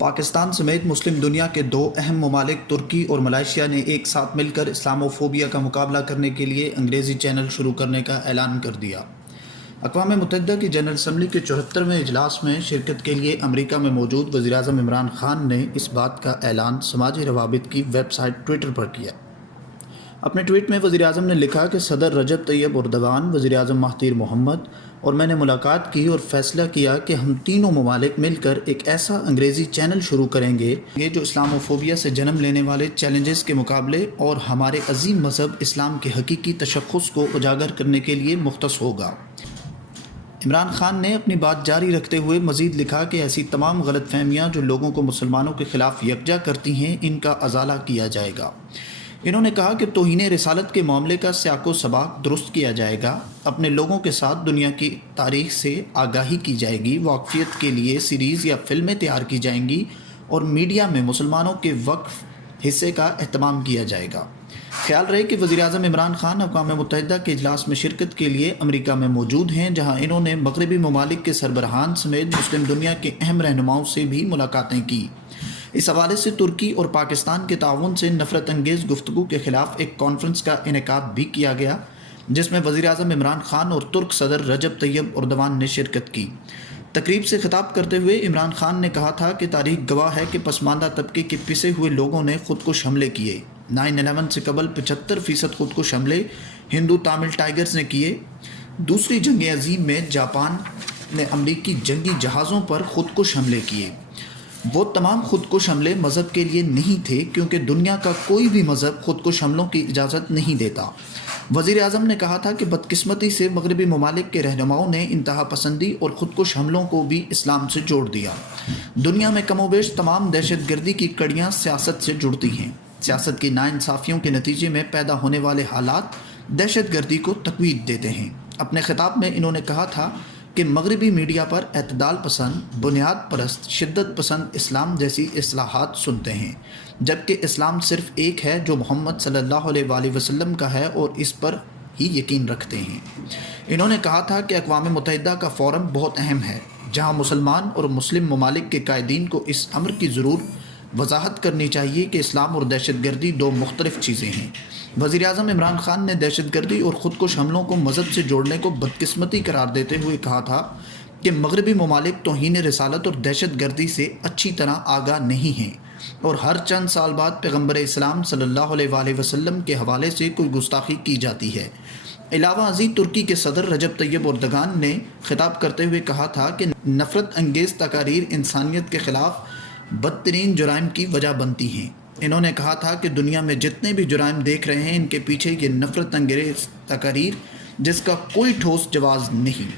پاکستان سمیت مسلم دنیا کے دو اہم ممالک ترکی اور ملائیشیا نے ایک ساتھ مل کر اسلاموفوبیا کا مقابلہ کرنے کے لیے انگریزی چینل شروع کرنے کا اعلان کر دیا۔ اقوام متحدہ کی جنرل اسمبلی کے 74ویں اجلاس میں شرکت کے لیے امریکہ میں موجود وزیراعظم عمران خان نے اس بات کا اعلان سماجی روابط کی ویب سائٹ ٹویٹر پر کیا۔ اپنے ٹویٹ میں وزیراعظم نے لکھا کہ صدر رجب طیب اردوان، وزیراعظم مہاتیر محمد اور میں نے ملاقات کی اور فیصلہ کیا کہ ہم تینوں ممالک مل کر ایک ایسا انگریزی چینل شروع کریں گے جو اسلاموفوبیا سے جنم لینے والے چیلنجز کے مقابلے اور ہمارے عظیم مذہب اسلام کے حقیقی تشخص کو اجاگر کرنے کے لیے مختص ہوگا۔ عمران خان نے اپنی بات جاری رکھتے ہوئے مزید لکھا کہ ایسی تمام غلط فہمیاں جو لوگوں کو مسلمانوں کے خلاف یکجا کرتی ہیں، ان کا ازالہ کیا جائے گا۔ انہوں نے کہا کہ توہین رسالت کے معاملے کا سیاق و سباق درست کیا جائے گا، اپنے لوگوں کے ساتھ دنیا کی تاریخ سے آگاہی کی جائے گی، واقفیت کے لیے سیریز یا فلمیں تیار کی جائیں گی اور میڈیا میں مسلمانوں کے وقف حصے کا اہتمام کیا جائے گا۔ خیال رہے کہ وزیراعظم عمران خان اقوام متحدہ کے اجلاس میں شرکت کے لیے امریکہ میں موجود ہیں، جہاں انہوں نے مغربی ممالک کے سربراہان سمیت مسلم دنیا کے اہم رہنماؤں سے بھی ملاقاتیں کی۔ اس حوالے سے ترکی اور پاکستان کے تعاون سے نفرت انگیز گفتگو کے خلاف ایک کانفرنس کا انعقاد بھی کیا گیا، جس میں وزیراعظم عمران خان اور ترک صدر رجب طیب اردوان نے شرکت کی۔ تقریب سے خطاب کرتے ہوئے عمران خان نے کہا تھا کہ تاریخ گواہ ہے کہ پسماندہ طبقے کے پسے ہوئے لوگوں نے خودکش حملے کیے۔ 9/11 سے قبل 75% خودکش حملے ہندو تامل ٹائگرز نے کیے۔ دوسری جنگ عظیم میں جاپان نے امریکی جنگی جہازوں پر خودکش حملے کیے۔ وہ تمام خودکش حملے مذہب کے لیے نہیں تھے، کیونکہ دنیا کا کوئی بھی مذہب خودکش حملوں کی اجازت نہیں دیتا۔ وزیر اعظم نے کہا تھا کہ بدقسمتی سے مغربی ممالک کے رہنماؤں نے انتہا پسندی اور خودکش حملوں کو بھی اسلام سے جوڑ دیا۔ دنیا میں کم و بیش تمام دہشت گردی کی کڑیاں سیاست سے جڑتی ہیں۔ سیاست کی ناانصافیوں کے نتیجے میں پیدا ہونے والے حالات دہشت گردی کو تقویت دیتے ہیں۔ اپنے خطاب میں انہوں نے کہا تھا کہ مغربی میڈیا پر اعتدال پسند، بنیاد پرست، شدت پسند اسلام جیسی اصطلاحات سنتے ہیں، جبکہ اسلام صرف ایک ہے جو محمد صلی اللہ علیہ وآلہ وسلم کا ہے، اور اس پر ہی یقین رکھتے ہیں۔ انہوں نے کہا تھا کہ اقوام متحدہ کا فورم بہت اہم ہے، جہاں مسلمان اور مسلم ممالک کے قائدین کو اس امر کی ضرور وضاحت کرنی چاہیے کہ اسلام اور دہشت گردی دو مختلف چیزیں ہیں۔ وزیر اعظم عمران خان نے دہشت گردی اور خودکش حملوں کو مذہب سے جوڑنے کو بدقسمتی قرار دیتے ہوئے کہا تھا کہ مغربی ممالک توہین رسالت اور دہشت گردی سے اچھی طرح آگاہ نہیں ہیں، اور ہر چند سال بعد پیغمبر اسلام صلی اللہ علیہ وآلہ وسلم کے حوالے سے کوئی گستاخی کی جاتی ہے۔ علاوہ ازیں ترکی کے صدر رجب طیب اردوان نے خطاب کرتے ہوئے کہا تھا کہ نفرت انگیز تقاریر انسانیت کے خلاف بدترین جرائم کی وجہ بنتی ہیں۔ انہوں نے کہا تھا کہ دنیا میں جتنے بھی جرائم دیکھ رہے ہیں، ان کے پیچھے یہ نفرت انگیز تقاریر جس کا کوئی ٹھوس جواز نہیں۔